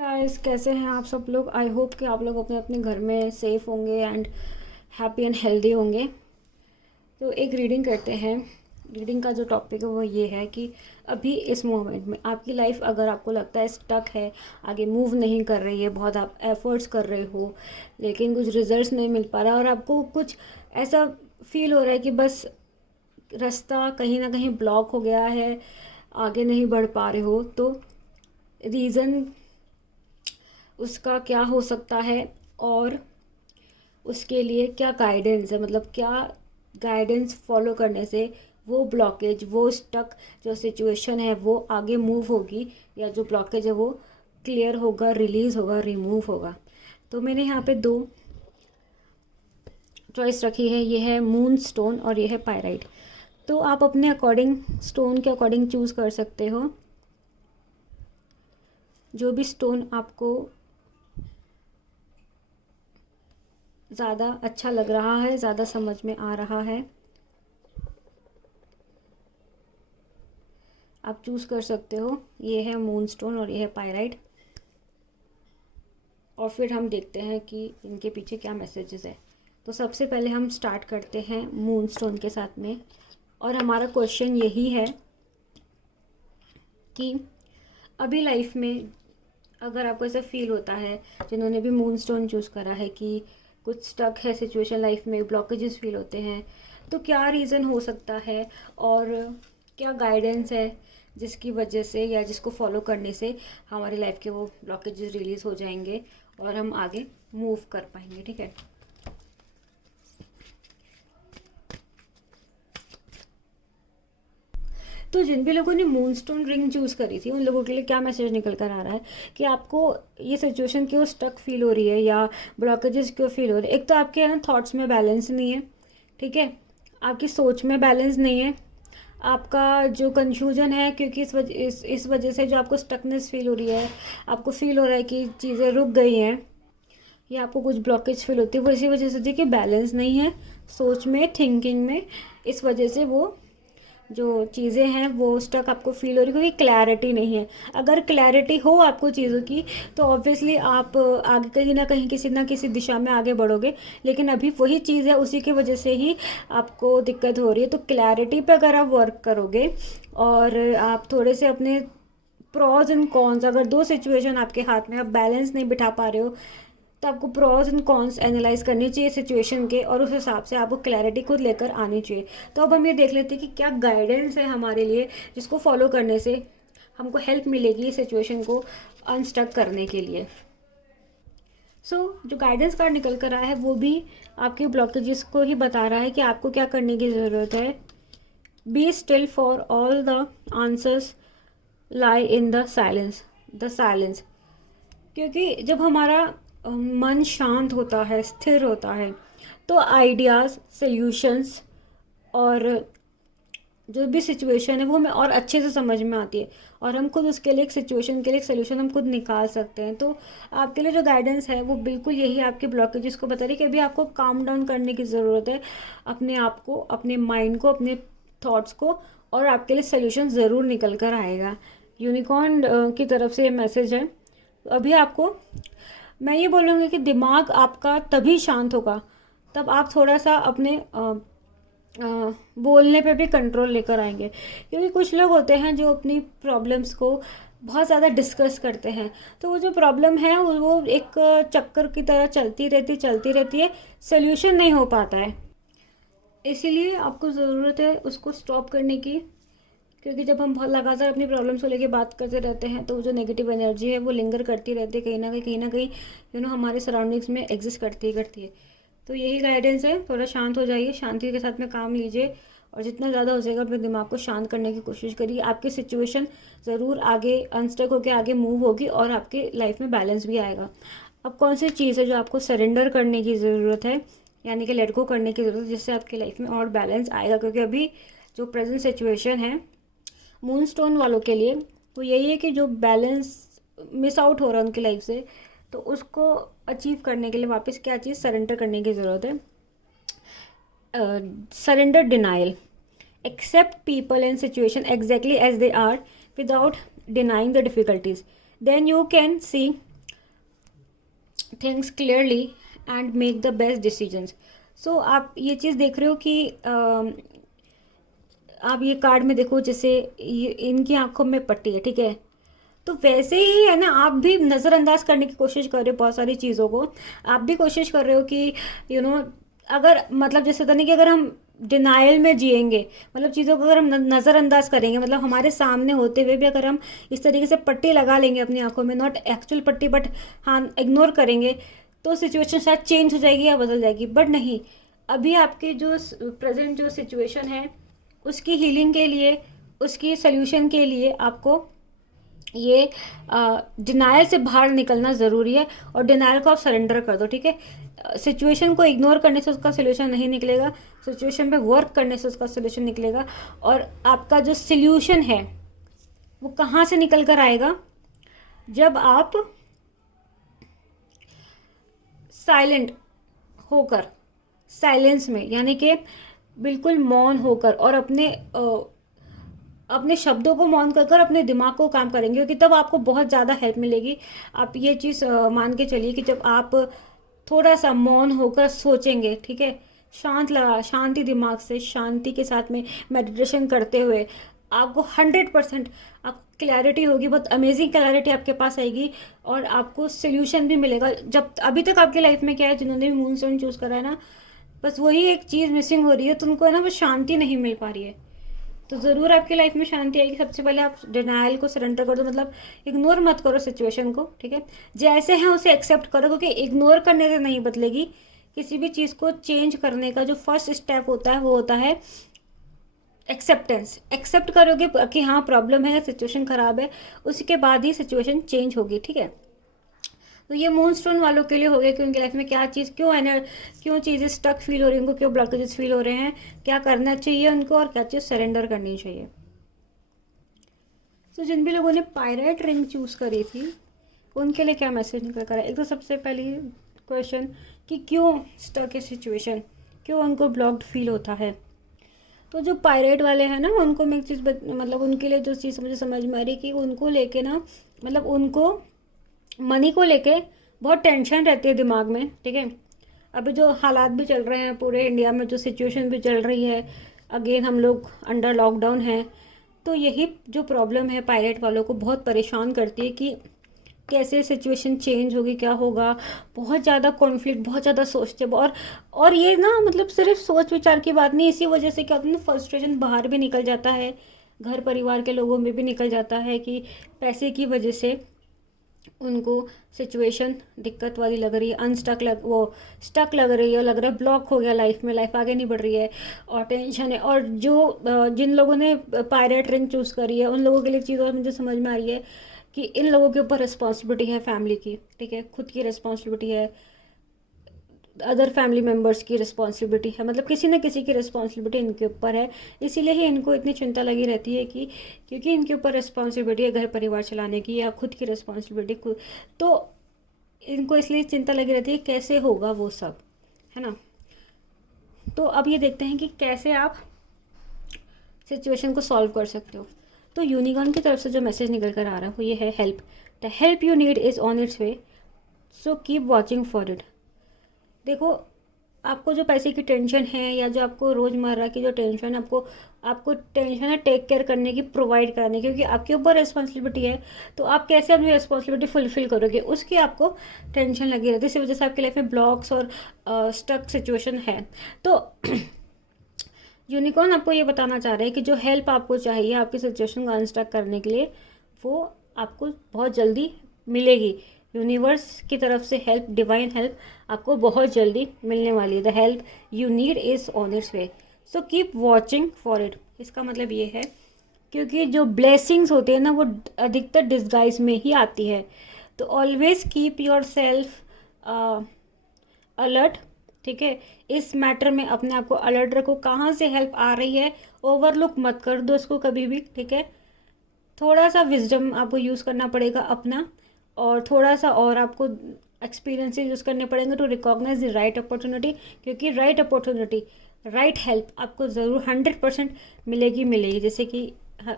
Guys, कैसे हैं आप सब लोग। आई होप कि आप लोग अपने अपने घर में सेफ होंगे एंड हैप्पी एंड हेल्दी होंगे। तो एक रीडिंग करते हैं। रीडिंग का जो टॉपिक है वो ये है कि अभी इस मोमेंट में आपकी लाइफ अगर आपको लगता है स्टक है, आगे मूव नहीं कर रही है, बहुत आप एफर्ट्स कर रहे हो लेकिन कुछ रिजल्ट्स नहीं मिल पा रहा और आपको कुछ ऐसा फील हो रहा है कि बस रास्ता कहीं ना कहीं ब्लॉक हो गया है, आगे नहीं बढ़ पा रहे हो, तो रीज़न उसका क्या हो सकता है और उसके लिए क्या गाइडेंस है, मतलब क्या गाइडेंस फॉलो करने से वो ब्लॉकेज, वो स्टक जो सिचुएशन है वो आगे मूव होगी या जो ब्लॉकेज है वो क्लियर होगा, रिलीज़ होगा, रिमूव होगा। तो मैंने यहाँ पे दो चॉइस रखी है, ये है मून स्टोन और ये है पायराइट। तो आप अपने अकॉर्डिंग स्टोन के अकॉर्डिंग चूज़ कर सकते हो। जो भी स्टोन आपको ज़्यादा अच्छा लग रहा है, ज़्यादा समझ में आ रहा है, आप चूज़ कर सकते हो। ये है मून स्टोन और ये है पायराइट। और फिर हम देखते हैं कि इनके पीछे क्या मैसेजेस है। तो सबसे पहले हम स्टार्ट करते हैं मून स्टोन के साथ में। और हमारा क्वेश्चन यही है कि अभी लाइफ में अगर आपको ऐसा फील होता है, जिन्होंने भी मून स्टोन चूज़ करा है, कि कुछ स्टक है सिचुएशन लाइफ में, ब्लॉकेजेस फील होते हैं, तो क्या रीज़न हो सकता है और क्या गाइडेंस है जिसकी वजह से या जिसको फॉलो करने से हमारी लाइफ के वो ब्लॉकेजेस रिलीज़ हो जाएंगे और हम आगे मूव कर पाएंगे। ठीक है। तो जिन भी लोगों ने मूनस्टोन रिंग चूज़ करी थी उन लोगों के लिए क्या मैसेज निकल कर आ रहा है कि आपको ये सिचुएशन क्यों स्टक फील हो रही है या ब्लॉकेजेस क्यों फील हो रहे हैं। एक तो आपके ना थॉट्स में बैलेंस नहीं है, ठीक है, आपकी सोच में बैलेंस नहीं है, आपका जो कंफ्यूजन है, क्योंकि इस वजह से जो आपको स्टकनेस फील हो रही है, आपको फील हो रहा है कि चीज़ें रुक गई हैं या आपको कुछ ब्लॉकेज फील होती है, वो इसी वजह से थी कि बैलेंस नहीं है सोच में, थिंकिंग में। इस वजह से वो जो चीज़ें हैं वो स्टक आपको फील हो रही है, क्योंकि क्लैरिटी नहीं है। अगर क्लैरिटी हो आपको चीज़ों की तो ऑब्वियसली आप आगे कहीं ना कहीं किसी ना किसी दिशा में आगे बढ़ोगे, लेकिन अभी वही चीज़ है, उसी की वजह से ही आपको दिक्कत हो रही है। तो क्लैरिटी पे अगर आप वर्क करोगे और आप थोड़े से अपने प्रॉज एंड कॉन्स, अगर दो सिचुएशन आपके हाथ में, आप बैलेंस नहीं बिठा पा रहे हो, तो आपको प्रॉज एंड कॉन्स एनालाइज करनी चाहिए सिचुएशन के और उस हिसाब से आपको क्लैरिटी खुद लेकर आनी चाहिए। तो अब हम ये देख लेते हैं कि क्या गाइडेंस है हमारे लिए जिसको फॉलो करने से हमको हेल्प मिलेगी इस सिचुएशन को अनस्टक करने के लिए। जो गाइडेंस कार्ड निकल कर आया है वो भी आपके ब्लॉकेजेस को ही बता रहा है कि आपको क्या करने की ज़रूरत है। Be still for all the answers lie in the silence. क्योंकि जब हमारा मन शांत होता है, स्थिर होता है, तो आइडियाज़, सॉल्यूशंस और जो भी सिचुएशन है वो हमें और अच्छे से समझ में आती है और हम खुद उसके लिए एक सिचुएशन के लिए एक सोल्यूशन हम खुद निकाल सकते हैं। तो आपके लिए जो गाइडेंस है वो बिल्कुल यही आपके ब्लॉकेजेस को बता रही है कि अभी आपको काम डाउन करने की ज़रूरत है, अपने आप को, अपने माइंड को, अपने थॉट्स को, और आपके लिए सोल्यूशन ज़रूर निकल कर आएगा। यूनिकॉर्न की तरफ से ये मैसेज है। अभी आपको मैं ये बोलूँगी कि दिमाग आपका तभी शांत होगा तब आप थोड़ा सा अपने बोलने पे भी कंट्रोल लेकर आएंगे। क्योंकि कुछ लोग होते हैं जो अपनी प्रॉब्लम्स को बहुत ज़्यादा डिस्कस करते हैं, तो वो जो प्रॉब्लम है वो एक चक्कर की तरह चलती रहती है, सोल्यूशन नहीं हो पाता है। इसीलिए आपको ज़रूरत है उसको स्टॉप करने की। क्योंकि जब हम बहुत लगातार अपनी प्रॉब्लम्स को लेके बात करते रहते हैं तो जो नेगेटिव एनर्जी है वो लिंगर करती रहती है, कहीं ना कहीं हमारे सराउंडिंग्स में एग्जिस्ट करती है। तो यही गाइडेंस है, थोड़ा शांत हो जाइए, शांति के साथ में काम लीजिए और जितना ज़्यादा हो जाएगा अपने दिमाग को शांत करने की कोशिश करिए। आपकी सिचुएशन ज़रूर आगे अनस्टक होकर आगे मूव होगी और आपके लाइफ में बैलेंस भी आएगा। अब कौन सी चीज़ है जो आपको सरेंडर करने की ज़रूरत है, यानी कि लेट गो करने की ज़रूरत है, जिससे आपकी लाइफ में और बैलेंस आएगा। क्योंकि अभी जो प्रेजेंट सिचुएशन है मून स्टोन वालों के लिए वो यही है कि जो बैलेंस मिस आउट हो रहा है उनकी लाइफ से, तो उसको अचीव करने के लिए वापस क्या चीज़ सरेंडर करने की ज़रूरत है। Surrender denial, accept people and situation exactly as they are without denying the difficulties, then you can see things clearly and make the best decisions. So आप ये चीज़ देख रहे हो कि आप ये कार्ड में देखो, जैसे ये इनकी आंखों में पट्टी है, ठीक है। तो वैसे ही है ना, आप भी नज़रअंदाज करने की कोशिश कर रहे हो बहुत सारी चीज़ों को। आप भी कोशिश कर रहे हो कि यू नो अगर मतलब जैसे होता नहीं कि अगर हम डिनाइल में जिएंगे, मतलब चीज़ों को अगर हम नज़रअंदाज करेंगे, मतलब हमारे सामने होते हुए भी अगर हम इस तरीके से पट्टी लगा लेंगे अपनी आंखों में, नॉट एक्चुअल पट्टी बट हाँ इग्नोर करेंगे, तो सिचुएशन शायद चेंज हो जाएगी या बदल जाएगी। बट नहीं, अभी आपकी जो प्रेजेंट जो सिचुएशन है उसकी हीलिंग के लिए, उसकी सोल्यूशन के लिए आपको ये डिनायल से बाहर निकलना ज़रूरी है। और डिनायल को आप सरेंडर कर दो, ठीक है। सिचुएशन को इग्नोर करने से उसका सोल्यूशन नहीं निकलेगा, सिचुएशन पे वर्क करने से उसका सोल्यूशन निकलेगा। और आपका जो सोल्यूशन है वो कहाँ से निकल कर आएगा, जब आप साइलेंट होकर, साइलेंस में, यानी कि बिल्कुल मौन होकर और अपने शब्दों को मौन कर कर अपने दिमाग को काम करेंगे, क्योंकि तब आपको बहुत ज़्यादा हेल्प मिलेगी। आप ये चीज़ मान के चलिए कि जब आप थोड़ा सा मौन होकर सोचेंगे, ठीक है, शांति दिमाग से, शांति के साथ में मेडिटेशन करते हुए, आपको 100% आप क्लैरिटी होगी, बहुत अमेजिंग क्लैरिटी आपके पास आएगी और आपको सोल्यूशन भी मिलेगा। जब अभी तक आपकी लाइफ में क्या है, जिन्होंने भी मून स्टोन चूज़ करा है ना, बस वही एक चीज़ मिसिंग हो रही है, तो उनको है ना बस शांति नहीं मिल पा रही है। तो ज़रूर आपकी लाइफ में शांति आएगी। सबसे पहले आप डिनाइल को सरेंडर कर दो, मतलब इग्नोर मत करो सिचुएशन को, ठीक है। जैसे हैं उसे एक्सेप्ट करो, क्योंकि इग्नोर करने से नहीं बदलेगी। किसी भी चीज़ को चेंज करने का जो फर्स्ट स्टेप होता है वो होता है एक्सेप्टेंस। एक्सेप्ट करोगे कि हाँ प्रॉब्लम है, सिचुएशन ख़राब है, उसके बाद ही सिचुएशन चेंज होगी, ठीक है। तो ये मून स्टोन वालों के लिए हो गया कि उनकी लाइफ में क्या चीज़, क्यों चीज़ें स्टक फील हो रही है उनको, क्यों ब्लॉकेजेस फील हो रहे हैं, क्या करना चाहिए उनको और क्या चीज़ सरेंडर करनी चाहिए। तो जिन भी लोगों ने पायराइट रिंग चूज़ करी थी उनके लिए क्या मैसेज निकल कर है। एक तो सबसे पहली क्वेश्चन कि क्यों स्टक है सिचुएशन, क्यों उनको ब्लॉक्ड फील होता है। तो जो पायरेट वाले हैं ना, उनको मैं एक चीज़ मतलब उनके लिए जो चीज़ मुझे समझ में आ रही है कि उनको लेके ना, मतलब उनको मनी को लेके बहुत टेंशन रहती है दिमाग में, ठीक है। अभी जो हालात भी चल रहे हैं पूरे इंडिया में, जो सिचुएशन भी चल रही है, अगेन हम लोग अंडर लॉकडाउन हैं, तो यही जो प्रॉब्लम है पायरेट वालों को बहुत परेशान करती है कि कैसे सिचुएशन चेंज होगी, क्या होगा। बहुत ज़्यादा कॉन्फ्लिक्ट, बहुत ज़्यादा सोचते हैं। और ये ना मतलब सिर्फ सोच विचार की बात नहीं, इसी वजह से क्या होता है ना, फ्रस्ट्रेशन बाहर भी निकल जाता है, घर परिवार के लोगों में भी निकल जाता है कि पैसे की वजह से उनको सिचुएशन दिक्कत वाली लग रही है, स्टक लग रही है, लग रहा है ब्लॉक हो गया लाइफ में, लाइफ आगे नहीं बढ़ रही है और टेंशन है। और जिन लोगों ने पायरेट रिंग चूज़ करी है उन लोगों के लिए चीज़ और मुझे समझ में आ रही है कि इन लोगों के ऊपर रिस्पॉन्सिबिलिटी है फैमिली की, ठीक है, खुद की रिस्पॉन्सिबिलिटी है, अदर फैमिली मेम्बर्स की रिस्पॉन्सिबिलिटी है, मतलब किसी न किसी की रिस्पॉन्सिबिलिटी इनके ऊपर है। इसीलिए ही इनको इतनी चिंता लगी रहती है कि क्योंकि इनके ऊपर रिस्पॉन्सिबिलिटी है घर परिवार चलाने की या खुद की रिस्पॉन्सिबिलिटी, तो इनको इसलिए चिंता लगी रहती है कैसे होगा वो सब, है ना। तो अब ये देखते हैं कि कैसे आप सिचुएशन को सॉल्व कर सकते हो। तो यूनिकॉर्न की तरफ से जो मैसेज निकल कर आ रहा है वो ये है, help, the help you need is on it's way, so keep watching for it. देखो, आपको जो पैसे की टेंशन है या जो आपको रोज़मर्रा की जो टेंशन है, आपको टेंशन है टेक केयर करने की, प्रोवाइड करने की, क्योंकि आपके ऊपर रिस्पॉन्सिबिलिटी है, तो आप कैसे अपनी रिस्पॉन्सिबिलिटी फुलफिल करोगे उसकी आपको टेंशन लगी रहती है। इसी वजह से आपकी लाइफ में ब्लॉक्स और स्टक सिचुएशन है। तो यूनिकॉर्न आपको ये बताना चाह रहे हैं कि जो हेल्प आपको चाहिए आपकी सिचुएशन को अनस्टक करने के लिए, वो आपको बहुत जल्दी मिलेगी। यूनिवर्स की तरफ से हेल्प, डिवाइन हेल्प आपको बहुत जल्दी मिलने वाली है। The help you need is on it's way, so keep watching for it. इसका मतलब ये है क्योंकि जो ब्लेसिंग्स होते हैं ना वो अधिकतर डिस्गाइज में ही आती है, तो always keep your self alert, ठीक है। इस मैटर में अपने आप को अलर्ट रखो, कहाँ से हेल्प आ रही है ओवरलुक मत कर दो इसको कभी भी, ठीक है। थोड़ा सा विजडम आपको यूज़ करना पड़ेगा अपना, और थोड़ा सा और आपको एक्सपीरियंसेस यूज़ करने पड़ेंगे to recognise the right opportunity, क्योंकि राइट अपॉर्चुनिटी, राइट हेल्प आपको ज़रूर 100% मिलेगी, जैसे कि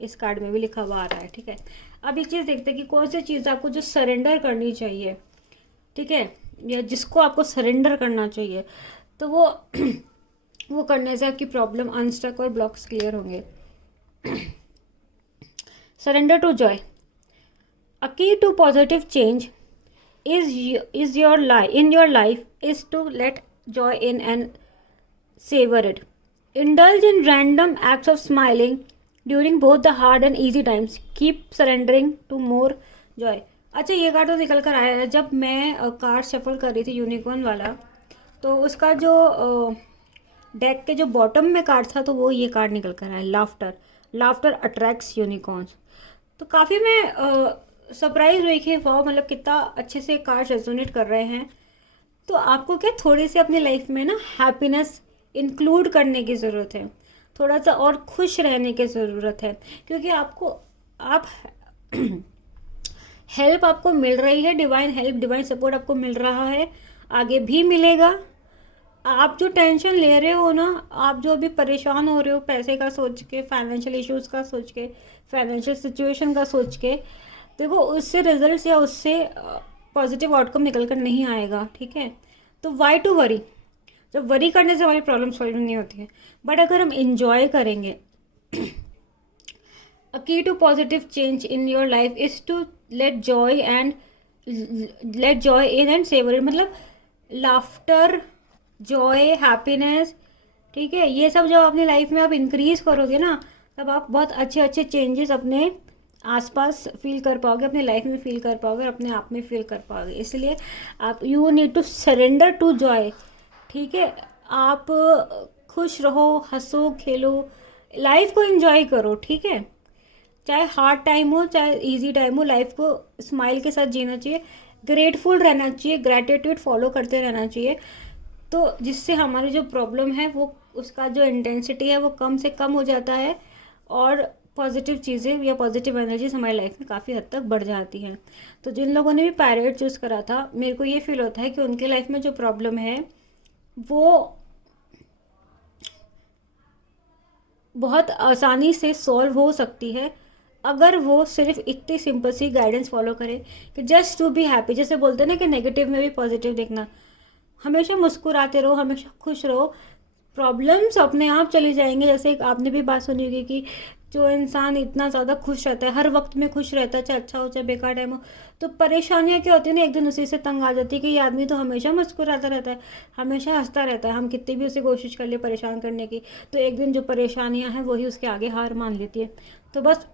इस कार्ड में भी लिखा हुआ आ रहा है, ठीक है। अब एक चीज़ देखते हैं कि कौन सी चीज़ आपको जो सरेंडर करनी चाहिए, ठीक है। या जिसको आपको सरेंडर करना चाहिए, तो वो वो करने से आपकी प्रॉब्लम, अनस्टक और ब्लॉक्स क्लियर होंगे। Surrender to joy. A key to positive change is your life in your life is to let joy in and savor it. Indulge in random acts of smiling during both the hard and easy times. Keep surrendering to more joy. अच्छा, ये card तो निकल कर आया है। जब मैं card shuffle कर रही थी यूनिकॉर्न वाला, तो उसका जो डेक के जो बॉटम में कार्ड था, तो वो ये कार्ड निकल कर आया, लाफ्टर। Laughter attracts unicorns. तो काफ़ी मैं सरप्राइज हुई कि वाह, मतलब कितना अच्छे से कार्ड रेजोनेट कर रहे हैं। तो आपको क्या, थोड़ी सी अपनी लाइफ में ना हैप्पीनेस इंक्लूड करने की ज़रूरत है, थोड़ा सा और खुश रहने की ज़रूरत है, क्योंकि आप हेल्प आपको मिल रही है, डिवाइन हेल्प, डिवाइन सपोर्ट आपको मिल रहा है, आगे भी मिलेगा। आप जो टेंशन ले रहे हो ना, आप जो अभी परेशान हो रहे हो पैसे का सोच के, फाइनेंशियल इश्यूज़ का सोच के, फाइनेंशियल सिचुएशन का सोच के, देखो उससे रिजल्ट्स या उससे पॉजिटिव आउटकम निकल कर नहीं आएगा, ठीक है। तो वाई टू वरी। जब वरी करने से हमारी प्रॉब्लम सॉल्व नहीं होती है, बट अगर हम इंजॉय करेंगे, a key to positive change in your life is to let joy in and savour it. मतलब लाफ्टर, जॉय, हैप्पीनेस, ठीक है, ये सब जब अपनी लाइफ में आप इंक्रीज करोगे ना, तब आप बहुत अच्छे अच्छे चेंजेस अपने आसपास फील कर पाओगे, अपने लाइफ में फील कर पाओगे, अपने आप में फील कर पाओगे। इसलिए आप you need to surrender to joy, ठीक है। आप खुश रहो, हंसो, खेलो, लाइफ को एंजॉय करो, ठीक है। चाहे हार्ड टाइम हो, चाहे इजी टाइम हो, लाइफ को स्माइल के साथ जीना चाहिए, ग्रेटफुल रहना चाहिए, ग्रैटिट्यूड फॉलो करते रहना चाहिए। तो जिससे हमारी जो प्रॉब्लम है, वो उसका जो इंटेंसिटी है वो कम से कम हो जाता है, और पॉजिटिव चीज़ें या पॉजिटिव एनर्जीज हमारी लाइफ में काफ़ी हद तक बढ़ जाती हैं। तो जिन लोगों ने भी पैरेट चूज़ करा था, मेरे को ये फील होता है कि उनके लाइफ में जो प्रॉब्लम है वो बहुत आसानी से सॉल्व हो सकती है, अगर वो सिर्फ इतनी सिंपल सी गाइडेंस फॉलो करे कि जस्ट टू बी हैप्पी। जैसे बोलते हैं ना कि नेगेटिव में भी पॉजिटिव देखना, हमेशा मुस्कुराते रहो, हमेशा खुश रहो, प्रॉब्लम्स अपने आप चली जाएंगे। जैसे एक आपने भी बात सुनी होगी कि जो इंसान इतना ज़्यादा खुश रहता है, हर वक्त में खुश रहता है, चाहे अच्छा हो चाहे बेकार टाइम हो, तो परेशानियाँ क्या होती है ना, एक दिन उसी से तंग आ जाती है कि ये आदमी तो हमेशा मुस्कुराता रहता है, हमेशा हंसता रहता है, हम कितनी भी उसे कोशिश कर ले परेशान करने की, तो एक दिन जो परेशानियाँ हैं वही उसके आगे हार मान लेती है। तो बस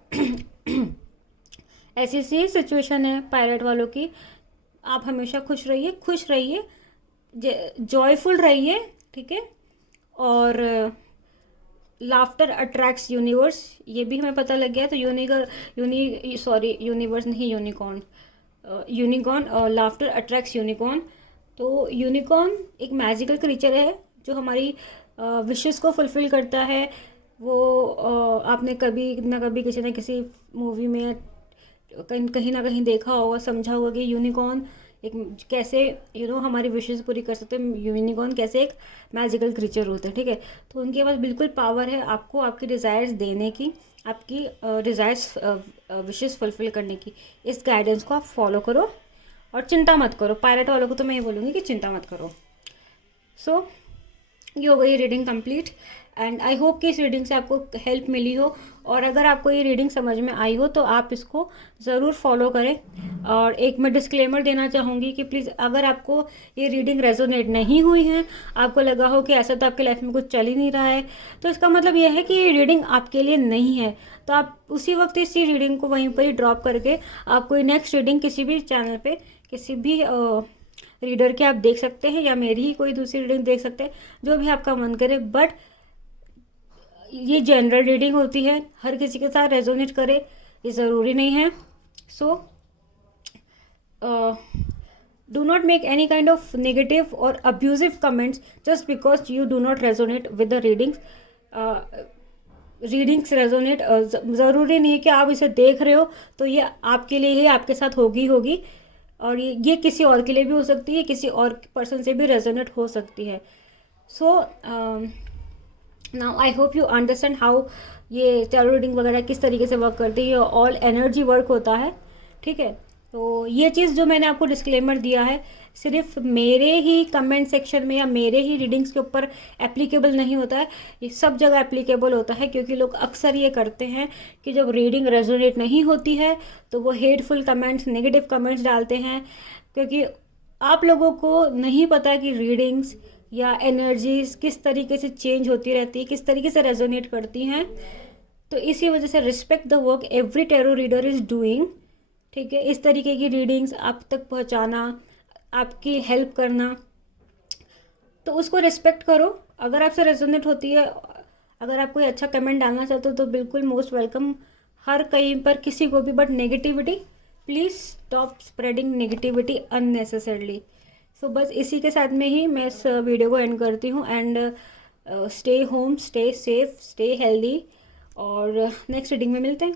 ऐसी सी सिचुएशन है पायलट वालों की। आप हमेशा खुश रहिए, जॉयफुल रहिए, ठीक है। और लाफ्टर अट्रैक्ट्स यूनिवर्स, ये भी हमें पता लग गया। तो यूनिवर्स नहीं, यूनिकॉर्न और लाफ्टर अट्रैक्ट्स यूनिकॉर्न। तो यूनिकॉर्न एक मैजिकल क्रीचर है जो हमारी विशेस को फुलफिल करता है। वो आपने कभी ना कभी किसी न किसी मूवी में कहीं ना कहीं देखा होगा, समझा होगा कि यूनिकॉर्न एक कैसे हमारी विशेस पूरी कर सकते हैं। यूनिकॉर्न कैसे एक मैजिकल क्रीचर होते हैं, ठीक है। तो उनके पास बिल्कुल पावर है आपको आपकी डिज़ायर्स देने की, आपकी डिज़ायर्स विशेस फुलफिल करने की। इस गाइडेंस को आप फॉलो करो और चिंता मत करो। पायलट वालों को तो मैं ये बोलूँगी कि चिंता मत करो। सो ये हो गई reading complete, and I hope कि इस रीडिंग से आपको हेल्प मिली हो, और अगर आपको ये रीडिंग समझ में आई हो तो आप इसको ज़रूर फॉलो करें। और एक मैं डिस्क्लेमर देना चाहूँगी कि प्लीज़, अगर आपको ये रीडिंग रेजोनेट नहीं हुई है, आपको लगा हो कि ऐसा तो आपके लाइफ में कुछ चल ही नहीं रहा है, तो इसका मतलब यह है कि ये रीडिंग आपके लिए नहीं है। तो आप उसी वक्त इसी रीडिंग को वहीं पर ही ड्रॉप करके आप कोई नेक्स्ट रीडिंग किसी भी चैनल पर किसी भी रीडर के आप देख सकते हैं, या मेरी ही कोई दूसरी रीडिंग देख सकते हैं, जो भी आपका मन करे। बट ये जनरल रीडिंग होती है, हर किसी के साथ रेजोनेट करे ये ज़रूरी नहीं है। So do not make any kind of negative और abusive comments just because you do not resonate with the readings resonate ज़रूरी नहीं है कि आप इसे देख रहे हो तो ये आपके लिए ही आपके साथ होगी, और ये किसी और के लिए भी हो सकती है, किसी और पर्सन से भी रेजोनेट हो सकती है। So now I hope you understand how ये टैरो रीडिंग वगैरह किस तरीके से वर्क करती है। ऑल एनर्जी वर्क होता है, ठीक है। तो ये चीज़ जो मैंने आपको डिस्क्लेमर दिया है सिर्फ मेरे ही कमेंट सेक्शन में या मेरे ही रीडिंग्स के ऊपर एप्लीकेबल नहीं होता है, ये सब जगह एप्लीकेबल होता है, क्योंकि लोग अक्सर ये करते हैं कि जब रीडिंग रेजोनेट नहीं होती है तो वो हेटफुल कमेंट्स, नेगेटिव कमेंट्स डालते हैं, क्योंकि आप लोगों को नहीं पता कि रीडिंग्स या एनर्जीज किस तरीके से चेंज होती रहती है, किस तरीके से रेजोनेट करती हैं। तो इसी वजह से respect the work every tarot reader is doing. ठीक है, इस तरीके की रीडिंग्स आप तक पहुंचाना, आपकी हेल्प करना, तो उसको रिस्पेक्ट करो। अगर आपसे रेजोनेट होती है, अगर आप कोई अच्छा कमेंट डालना चाहते हो तो बिल्कुल मोस्ट वेलकम, हर कहीं पर किसी को भी। But negativity, please stop spreading negativity unnecessarily. So बस इसी के साथ में ही मैं इस वीडियो को एंड करती हूँ। And stay home, stay safe, stay healthy, और नेक्स्ट रीडिंग में मिलते हैं।